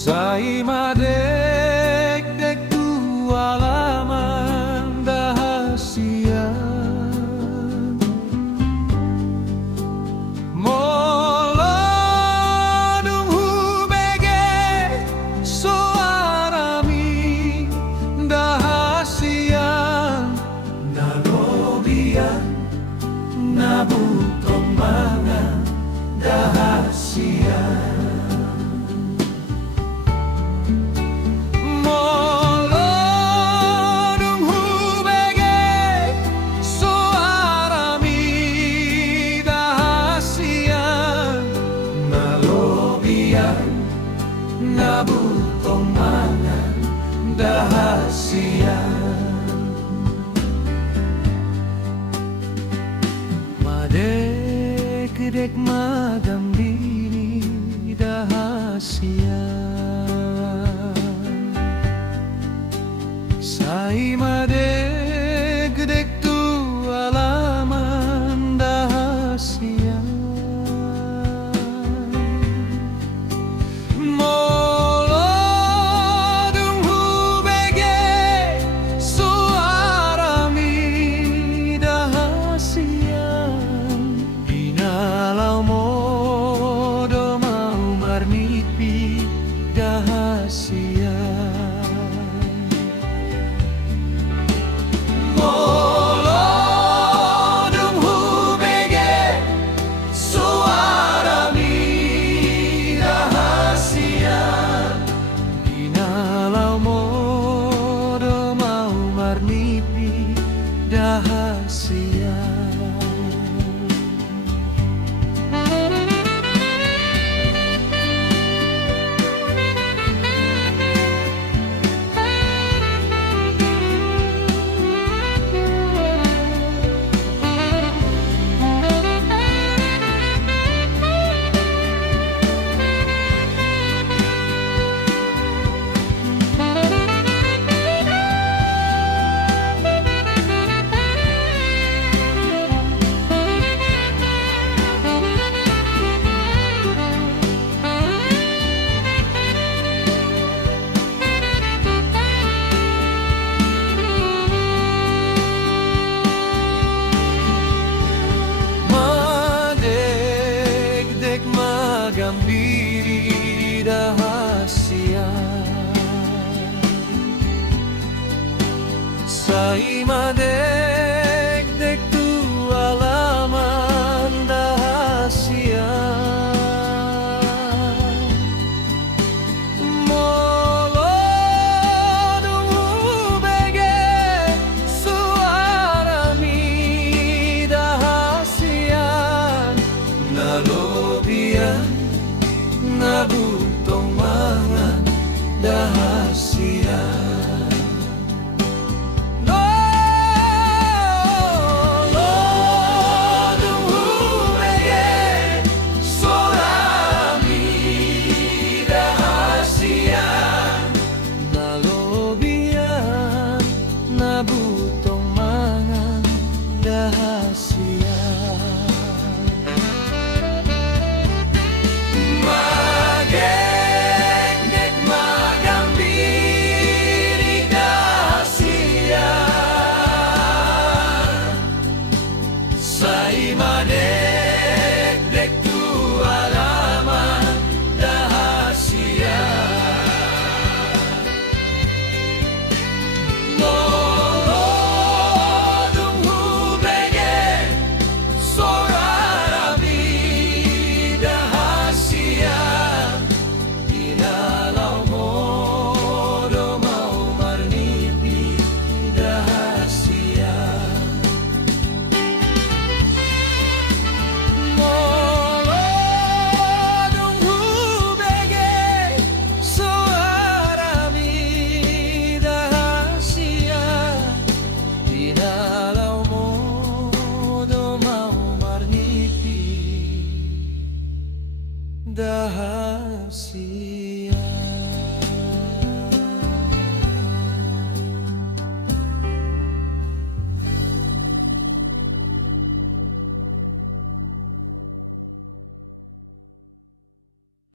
Saima dek-dek tu alaman dahasia Molodung hubege soarami dahasia Nalobian nabutong mga dahasia Nabutong mga dahasia Madek-dek magambiri dahasia Sai madek-dek tu alaman dahasia Dahasia Molodung hubege suarami dahasia Dinalau modo mau marnipi dahasia Magambiri dahasia Saima dek-dek tu alaman dahasia Molodung hubege suarami dahasia Nalobian nabutong mga dahasia Molodung hubege soarami dahasia Nalobian nabutong mga dahasia Saima dek-dek tu alaman dahasia Molodung hubege soarami dahasia Dinalau modo mau marnipi dahasia Dahasia